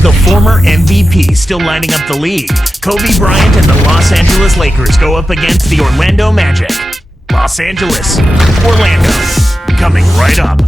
The former MVP still lining up the lead. Kobe Bryant and the Los Angeles Lakers go up against the Orlando Magic. Los Angeles, Orlando, coming right up.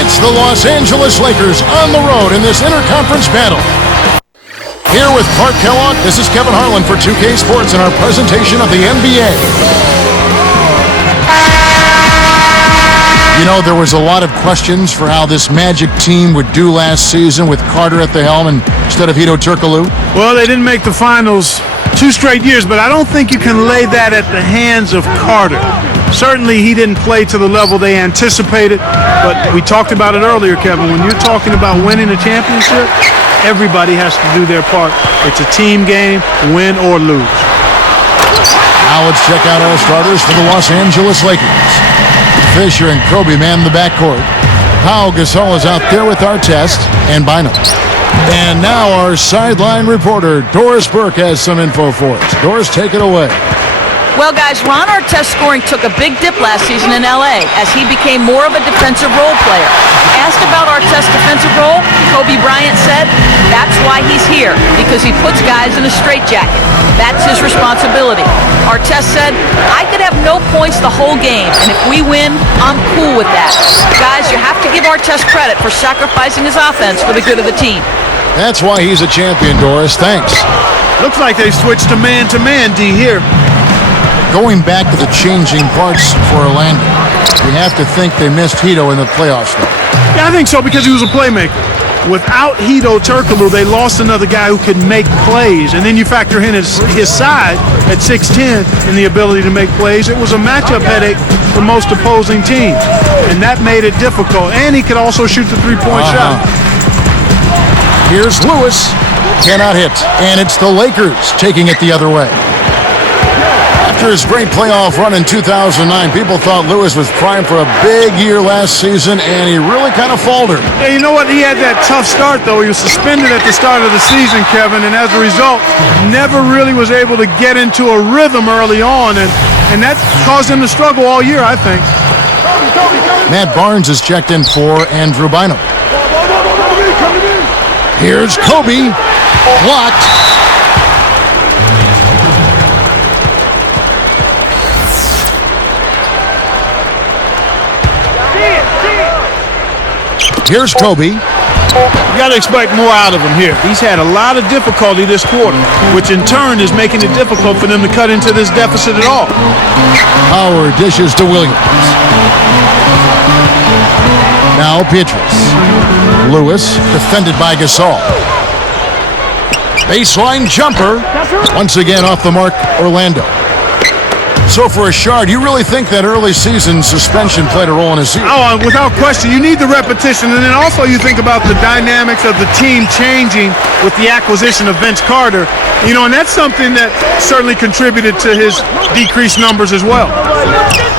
It's the Los Angeles Lakers on the road in this interconference battle. Here with Clark Kellogg, this is Kevin Harlan for 2K Sports in our presentation of the NBA. You know, there was a lot of questions for how this Magic team would do last season with Carter at the helm instead of Hedo Turkoglu. Well, they didn't make the finals 2 straight years, but I don't think you can lay that at the hands of Carter. Certainly, he didn't play to the level they anticipated, but we talked about it earlier, Kevin. When you're talking about winning a championship, everybody has to do their part. It's a team game, win or lose. Now let's check out our starters for the Los Angeles Lakers. Fisher and Kobe man the backcourt. Pau Gasol is out there with Artest and Bynum. And now our sideline reporter, Doris Burke, has some info for us. Doris, take it away. Well, guys, Ron Artest's scoring took a big dip last season in L.A. as he became more of a defensive role player. Asked about Artest's defensive role, Kobe Bryant said, "That's why he's here, because he puts guys in a straitjacket. That's his responsibility." Artest said, "I could have no points the whole game, and if we win, I'm cool with that." Guys, you have to give Artest credit for sacrificing his offense for the good of the team. That's why he's a champion, Doris. Thanks. Looks like they switched to man-to-man, D, here. Going back to the changing parts for Orlando, we have to think they missed Hedo in the playoffs, though. Yeah, I think so, because he was a playmaker. Without Hedo Turkoglu, they lost another guy who could make plays. And then you factor in his size at 6'10" and the ability to make plays. It was a matchup headache for most opposing teams. And that made it difficult. And he could also shoot the three-point shot. Here's Lewis. Cannot hit. And it's the Lakers taking it the other way. After his great playoff run in 2009, people thought Lewis was primed for a big year last season, and he really kind of faltered. Yeah, you know what? He had that tough start, though. He was suspended at the start of the season, Kevin, and as a result, never really was able to get into a rhythm early on, and that caused him to struggle all year, I think. Matt Barnes is checked in for Andrew Bynum. Here's Kobe. Blocked. Here's Kobe. You got to expect more out of him here. He's had a lot of difficulty this quarter, which in turn is making it difficult for them to cut into this deficit at all. Howard dishes to Williams. Now Pietrus. Lewis, defended by Gasol. Baseline jumper. Once again off the mark, Orlando. So for Rashard, you really think that early season suspension played a role in his season? Oh, without question. You need the repetition, and then also you think about the dynamics of the team changing with the acquisition of Vince Carter. You know, and that's something that certainly contributed to his decreased numbers as well.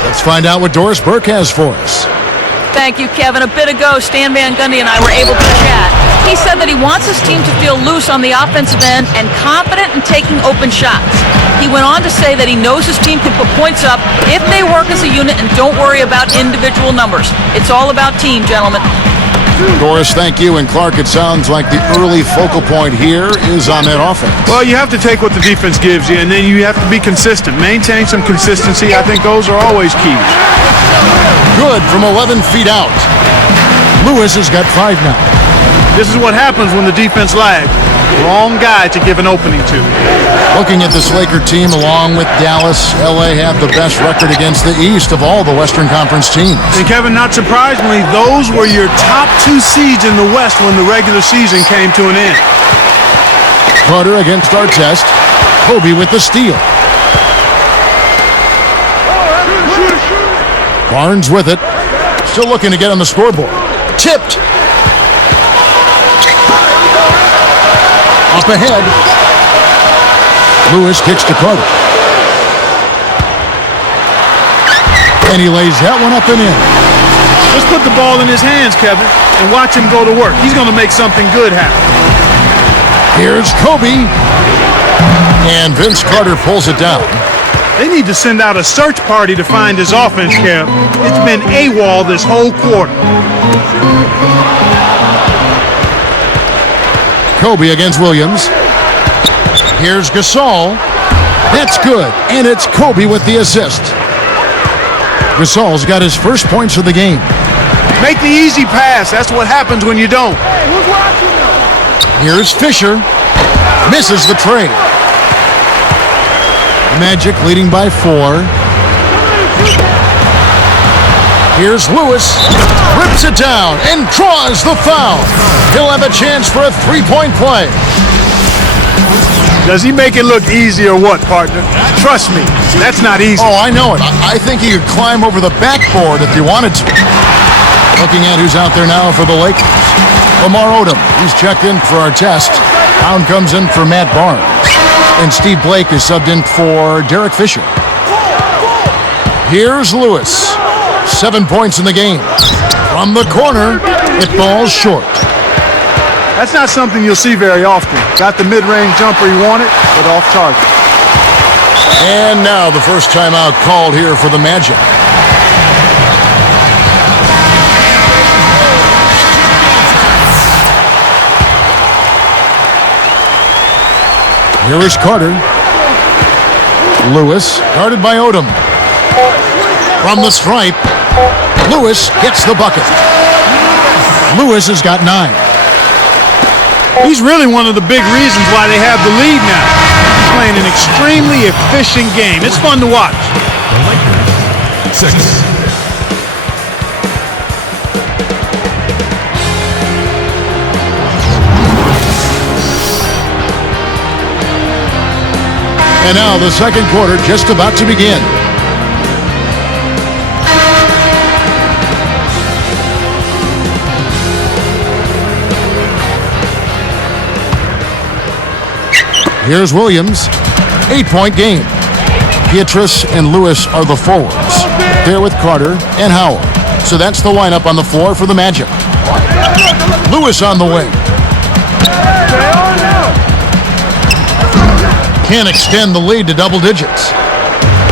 Let's find out what Doris Burke has for us. Thank you, Kevin. A bit ago, Stan Van Gundy and I were able to chat. He said that he wants his team to feel loose on the offensive end and confident in taking open shots. He went on to say that he knows his team can put points up if they work as a unit and don't worry about individual numbers. It's all about team, gentlemen. Doris, thank you. And Clark, it sounds like the early focal point here is on that offense. Well, you have to take what the defense gives you, and then you have to be consistent. Maintain some consistency. I think those are always keys. Good from 11 feet out. Lewis has got 5 now. This is what happens when the defense lags. Wrong guy to give an opening to. Looking at this Laker team, along with Dallas, LA have the best record against the East of all the Western Conference teams. And Kevin, not surprisingly, those were your top 2 seeds in the West when the regular season came to an end. Carter against Artest. Kobe with the steal. Barnes with it. Still looking to get on the scoreboard. Tipped. Up ahead. Lewis kicks to Carter. And he lays that one up and in. Just put the ball in his hands, Kevin, and watch him go to work. He's going to make something good happen. Here's Kobe. And Vince Carter pulls it down. They need to send out a search party to find his offense, Kev. It's been AWOL this whole quarter. Kobe against Williams. Here's Gasol. That's good. And it's Kobe with the assist. Gasol's got his first points of the game. Make the easy pass. That's what happens when you don't. Here's Fisher. Misses the trade. Magic leading by 4. Here's Lewis. Rips it down and draws the foul. He'll have a chance for a three-point play. Does he make it look easy or what, partner? Trust me, that's not easy. Oh, I know it. I think he could climb over the backboard if he wanted to. Looking at who's out there now for the Lakers. Lamar Odom, he's checked in for our test. Pound comes in for Matt Barnes. And Steve Blake is subbed in for Derek Fisher. Here's Lewis. 7 points in the game. From the corner, it falls short. That's not something you'll see very often. Got the mid-range jumper he wanted, but off target. And now the first timeout called here for the Magic. Here is Carter. Lewis, guarded by Odom. From the stripe, Lewis gets the bucket. Lewis has got 9. He's really one of the big reasons why they have the lead now. He's playing an extremely efficient game. It's fun to watch. 6. And now the second quarter just about to begin. Here's Williams. 8-point game. Pietrus and Lewis are the forwards. There with Carter and Howard. So that's the lineup on the floor for the Magic. Lewis on the wing. Can't extend the lead to double digits.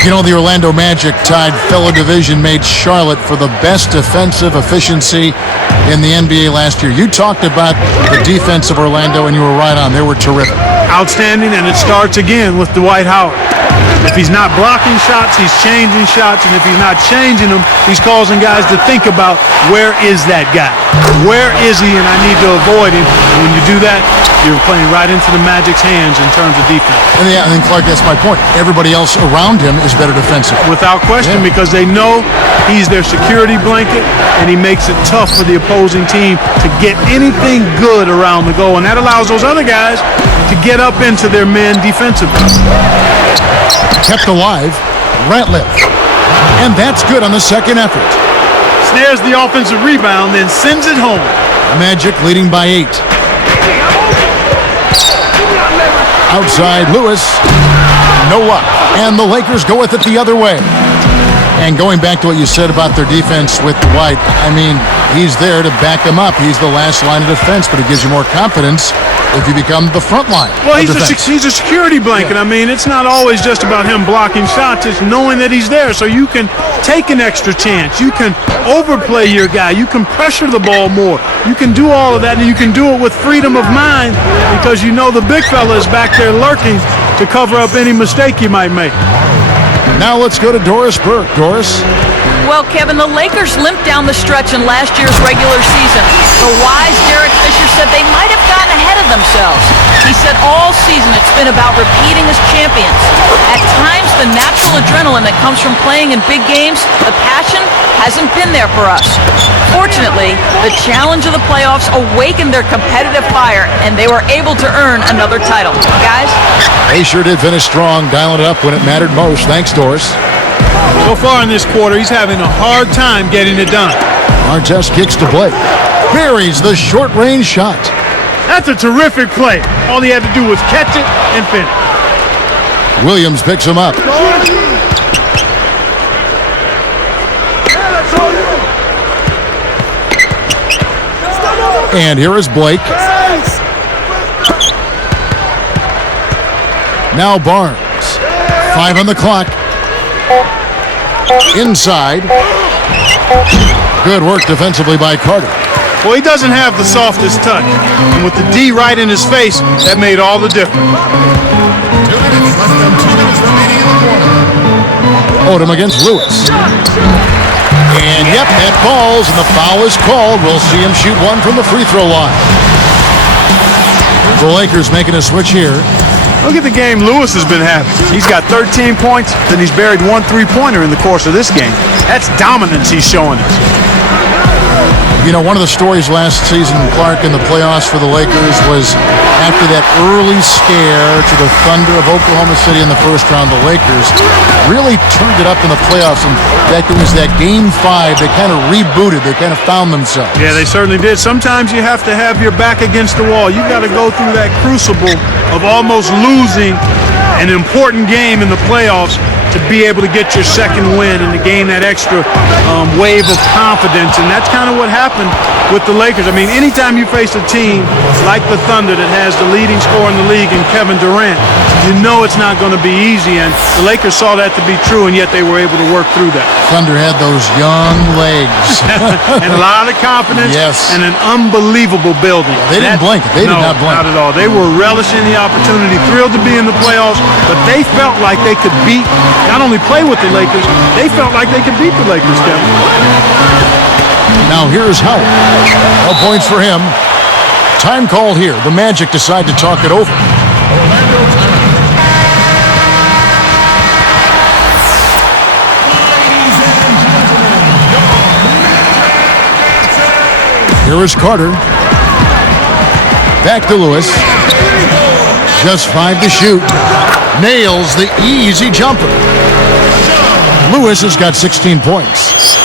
You know, the Orlando Magic tied fellow division mate Charlotte for the best defensive efficiency in the NBA last year. You talked about the defense of Orlando, and you were right on. They were terrific. Outstanding, and it starts again with Dwight Howard. If he's not blocking shots, he's changing shots, and if he's not changing them, he's causing guys to think about, where is that guy? Where is he, and I need to avoid him. And when you do that, you're playing right into the Magic's hands in terms of defense. And yeah, and Clark, that's my point. Everybody else around him is better defensively. Without question, because they know he's their security blanket, and he makes it tough for the opposing team to get anything good around the goal, and that allows those other guys to get up into their men defensively. Kept alive, Ratliff. And that's good on the second effort. Snares the offensive rebound, then sends it home. Magic leading by 8. Outside, Lewis. No luck. And the Lakers go with it the other way. And going back to what you said about their defense with Dwight, I mean, he's there to back them up. He's the last line of defense, but it gives you more confidence if you become the front line. Well, he's a security blanket. Yeah. I mean, it's not always just about him blocking shots. It's knowing that he's there, so you can take an extra chance. You can overplay your guy. You can pressure the ball more. You can do all of that, and you can do it with freedom of mind because you know the big fella is back there lurking to cover up any mistake you might make. Now let's go to Doris Burke. Doris? Well, Kevin, the Lakers limped down the stretch in last year's regular season. The wise Derek Fisher said they might have gotten ahead of themselves. He said all season it's been about repeating as champions. At times, the natural adrenaline that comes from playing in big games, the passion, hasn't been there for us. Fortunately, the challenge of the playoffs awakened their competitive fire, and they were able to earn another title. Guys? They sure did finish strong, dialing it up when it mattered most. Thanks, Doris. So far in this quarter, he's having a hard time getting it done. Artest kicks to Blake. Buries the short-range shot. That's a terrific play. All he had to do was catch it and finish. Williams picks him up. And here is Blake. Now Barnes. 5 on the clock. Inside. Good work defensively by Carter. Well, he doesn't have the softest touch. And with the D right in his face, that made all the difference. 2 minutes, less than 2 minutes remaining in the quarter. Odom against Lewis. And yep, that falls, and the foul is called. We'll see him shoot one from the free throw line. The Lakers making a switch here. Look at the game Lewis has been having. He's got 13 points, then he's buried 1 3-pointer in the course of this game. That's dominance he's showing us. You know, one of the stories last season, Clark, in the playoffs for the Lakers was after that early scare to the Thunder of Oklahoma City in the first round, the Lakers really turned it up in the playoffs. In fact, it was that Game 5 they kind of rebooted. They kind of found themselves. Yeah, they certainly did. Sometimes you have to have your back against the wall. You've got to go through that crucible of almost losing an important game in the playoffs to be able to get your second win and to gain that extra wave of confidence. And that's kind of what happened with the Lakers. I mean, anytime you face a team like the Thunder that has the leading scorer in the league in Kevin Durant, you know it's not going to be easy. And the Lakers saw that to be true, and yet they were able to work through that. Thunder had those young legs. And a lot of confidence. Yes. And an unbelievable building. They didn't blink. They did not blink. Not at all. They were relishing the opportunity, thrilled to be in the playoffs, but they felt like they could beat, not only play with the Lakers, they felt like they could beat the Lakers, Kevin. Now here's Howard. No points for him. Time called here. The Magic decide to talk it over. Orlando timeout. Ladies and gentlemen, Here is Carter. Back to Lewis. Just 5 to shoot. Nails the easy jumper. Lewis has got 16 points.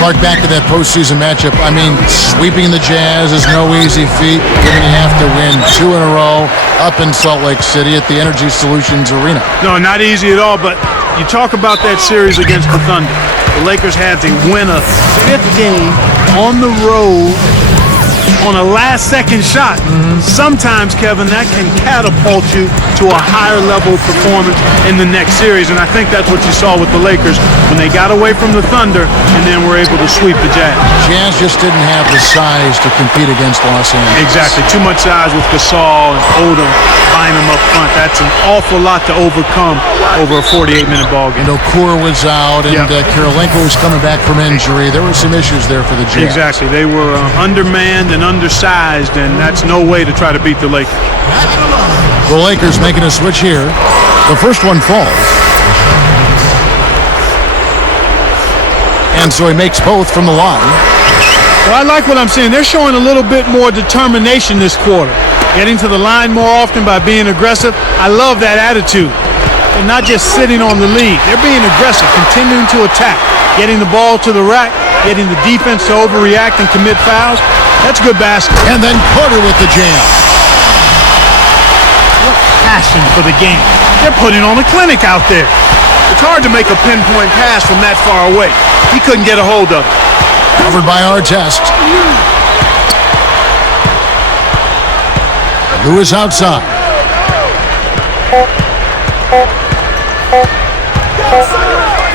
Clark, back to that postseason matchup. I mean, sweeping the Jazz is no easy feat, given you have to win 2 in a row up in Salt Lake City at the Energy Solutions Arena. No, not easy at all, but you talk about that series against the Thunder. The Lakers had to win a 5th game on the road on a last-second shot. Sometimes, Kevin, that can catapult you to a higher level of performance in the next series, and I think that's what you saw with the Lakers when they got away from the Thunder and then were able to sweep the Jazz. Jazz just didn't have the size to compete against Los Angeles. Exactly. Too much size with Gasol and Odom, Bynum up front. That's an awful lot to overcome over a 48-minute ball game. And Okura was out, and Kirilenko was coming back from injury. There were some issues there for the Jazz. Exactly. They were undermanned and undersized, and that's no way to try to beat the Lakers. The Lakers making a switch here. The first one falls. And so he makes both from the line. Well, I like what I'm seeing. They're showing a little bit more determination this quarter. Getting to the line more often by being aggressive. I love that attitude. They're not just sitting on the lead. They're being aggressive, continuing to attack, getting the ball to the rack, getting the defense to overreact and commit fouls. That's good basketball. And then Carter with the jam. What passion for the game. They're putting on a clinic out there. It's hard to make a pinpoint pass from that far away. He couldn't get a hold of it. Covered by our test. Lewis outside.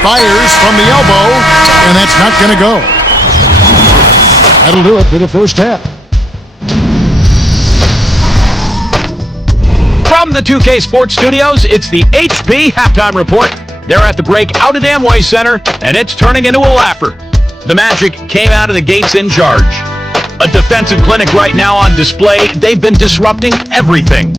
Fires from the elbow, and that's not going to go. That'll do it for the first half. From the 2K Sports Studios, it's the HP Halftime Report. They're at the break out at Amway Center, and it's turning into a laugher. The Magic came out of the gates in charge. A defensive clinic right now on display. They've been disrupting everything.